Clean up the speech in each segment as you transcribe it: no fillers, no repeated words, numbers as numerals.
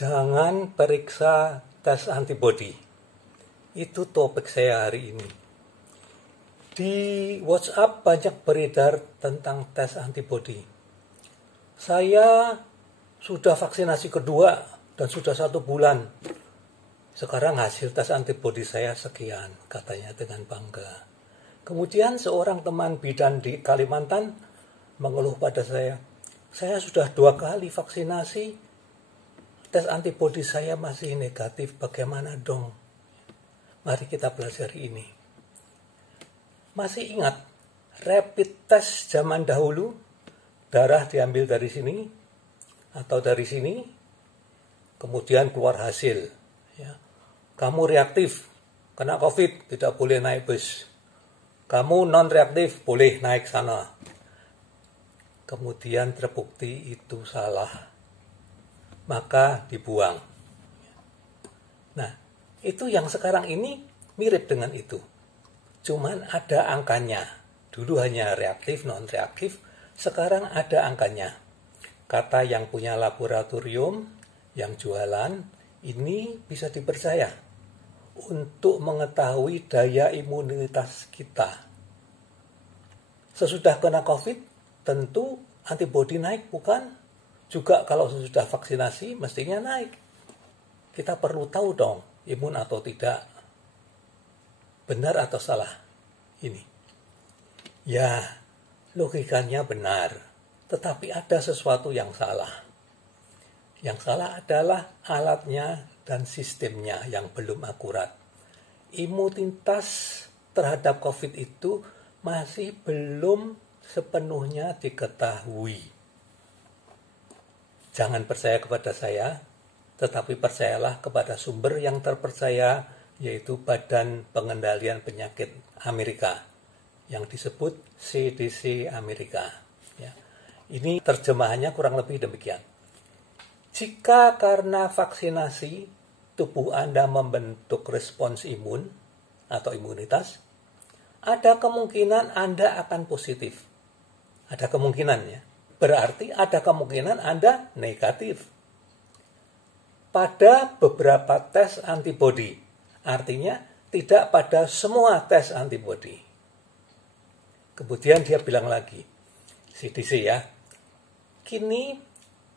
Jangan periksa tes antibodi. Itu topik saya hari ini. Di WhatsApp banyak beredar tentang tes antibodi. Saya sudah vaksinasi kedua dan sudah 1 bulan. Sekarang hasil tes antibodi saya sekian, katanya dengan bangga. Kemudian seorang teman bidan di Kalimantan mengeluh pada saya sudah 2 kali vaksinasi, tes antibodi saya masih negatif, bagaimana dong? Mari kita belajar ini. Masih ingat rapid test zaman dahulu? Darah diambil dari sini atau dari sini, kemudian keluar hasil. Ya. Kamu reaktif, kena COVID, tidak boleh naik bus. Kamu non-reaktif, boleh naik sana. Kemudian terbukti itu salah, maka dibuang. Nah, itu yang sekarang ini mirip dengan itu. Cuman ada angkanya. Dulu hanya reaktif, non-reaktif, sekarang ada angkanya. Kata yang punya laboratorium, yang jualan, ini bisa dipercaya untuk mengetahui daya imunitas kita. Sesudah kena COVID, tentu antibodi naik, bukan? Juga kalau sesudah vaksinasi mestinya naik. Kita perlu tahu dong, imun atau tidak. Benar atau salah ini? Ya, logikanya benar. Tetapi ada sesuatu yang salah. Yang salah adalah alatnya dan sistemnya yang belum akurat. Imunitas terhadap COVID itu masih belum sepenuhnya diketahui. Jangan percaya kepada saya, tetapi percayalah kepada sumber yang terpercaya, yaitu Badan Pengendalian Penyakit Amerika, yang disebut CDC Amerika. Ya. Ini terjemahannya kurang lebih demikian. Jika karena vaksinasi tubuh Anda membentuk respons imun atau imunitas, ada kemungkinan Anda akan positif. Ada kemungkinan ya. Berarti ada kemungkinan Anda negatif. Pada beberapa tes antibodi. Artinya tidak pada semua tes antibodi. Kemudian dia bilang lagi, CDC ya, kini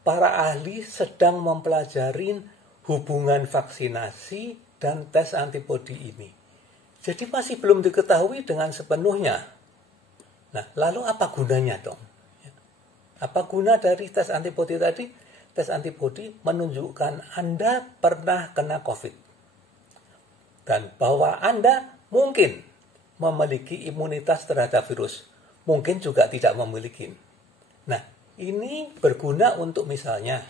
para ahli sedang mempelajari hubungan vaksinasi dan tes antibodi ini. Jadi masih belum diketahui dengan sepenuhnya. Nah, lalu apa gunanya dong? Apa guna dari tes antibodi tadi? Tes antibodi menunjukkan Anda pernah kena COVID. Dan bahwa Anda mungkin memiliki imunitas terhadap virus. Mungkin juga tidak memiliki. Nah, ini berguna untuk misalnya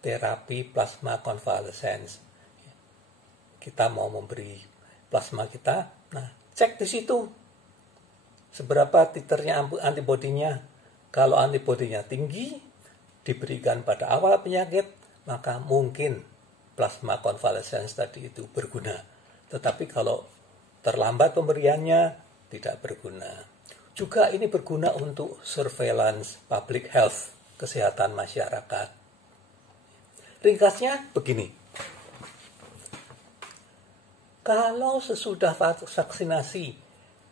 terapi plasma konvalesens. Kita mau memberi plasma kita, nah cek di situ seberapa titernya antibodinya. Kalau antibodinya tinggi, diberikan pada awal penyakit, maka mungkin plasma konvalesens tadi itu berguna. Tetapi kalau terlambat pemberiannya, tidak berguna. Juga ini berguna untuk surveillance public health, kesehatan masyarakat. Ringkasnya begini. Kalau sesudah vaksinasi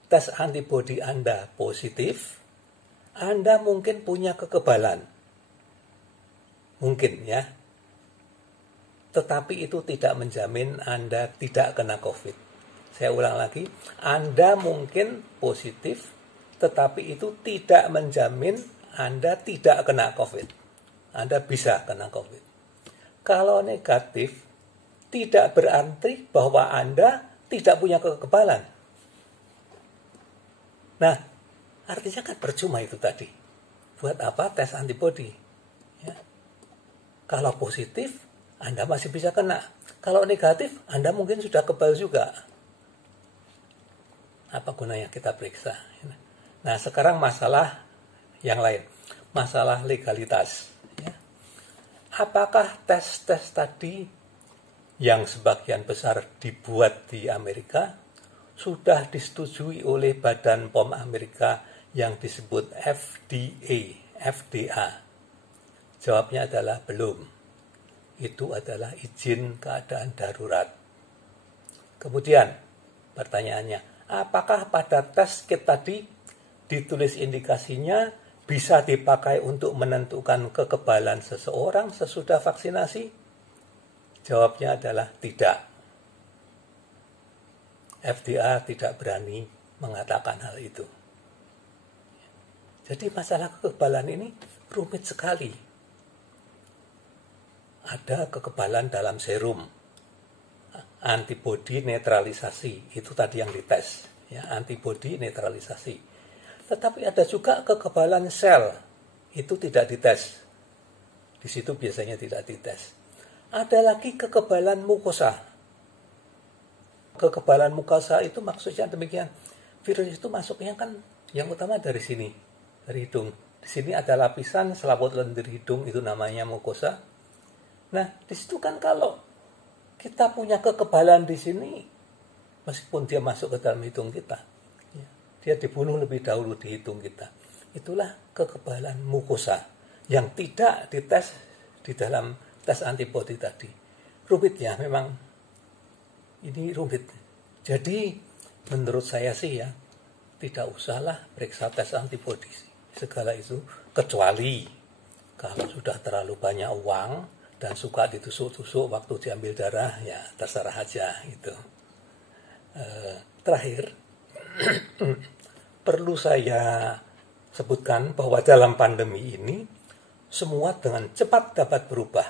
tes antibodi Anda positif, Anda mungkin punya kekebalan. Mungkin ya. Tetapi itu tidak menjamin Anda tidak kena COVID. Saya ulang lagi, Anda mungkin positif, tetapi itu tidak menjamin Anda tidak kena COVID. Anda bisa kena COVID. Kalau negatif, tidak berarti bahwa Anda tidak punya kekebalan. Nah, artinya kan percuma itu tadi. Buat apa tes antibodi? Ya. Kalau positif, Anda masih bisa kena. Kalau negatif, Anda mungkin sudah kebal juga. Apa gunanya kita periksa? Nah, sekarang masalah yang lain. Masalah legalitas. Ya. Apakah tes-tes tadi yang sebagian besar dibuat di Amerika sudah disetujui oleh Badan POM Amerika yang disebut FDA? Jawabnya adalah belum. itu adalah izin keadaan darurat. Kemudian pertanyaannya, apakah pada tes kit tadi ditulis indikasinya bisa dipakai untuk menentukan kekebalan seseorang sesudah vaksinasi? Jawabnya adalah tidak. FDA tidak berani mengatakan hal itu. Jadi masalah kekebalan ini rumit sekali. Ada kekebalan dalam serum, antibodi netralisasi, itu tadi yang dites, ya, antibodi netralisasi. Tetapi ada juga kekebalan sel, itu tidak dites. Di situ biasanya tidak dites. Ada lagi kekebalan mukosa. Kekebalan mukosa itu maksudnya demikian, virus itu masuknya kan yang utama dari sini, dari hidung. Di sini ada lapisan selaput lendir hidung, itu namanya mukosa. Nah, di situ kan kalau kita punya kekebalan di sini, meskipun dia masuk ke dalam hidung kita, ya, dia dibunuh lebih dahulu di hidung kita. Itulah kekebalan mukosa yang tidak dites di dalam tes antibodi tadi. Rumit ya, memang ini rumit. Jadi menurut saya sih ya, tidak usahlah periksa tes antibodi segala itu, kecuali kalau sudah terlalu banyak uang dan suka ditusuk-tusuk waktu diambil darah, ya terserah aja gitu. Terakhir, perlu saya sebutkan bahwa dalam pandemi ini, semua dengan cepat dapat berubah.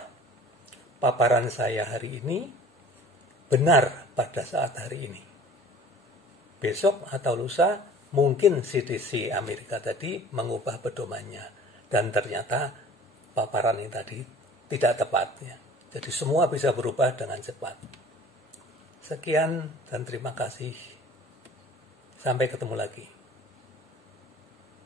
Paparan saya hari ini benar pada saat hari ini. Besok atau lusa, mungkin CDC Amerika tadi mengubah pedomannya. Dan ternyata paparan ini tadi tidak tepat, ya. Jadi semua bisa berubah dengan cepat. Sekian dan terima kasih. Sampai ketemu lagi.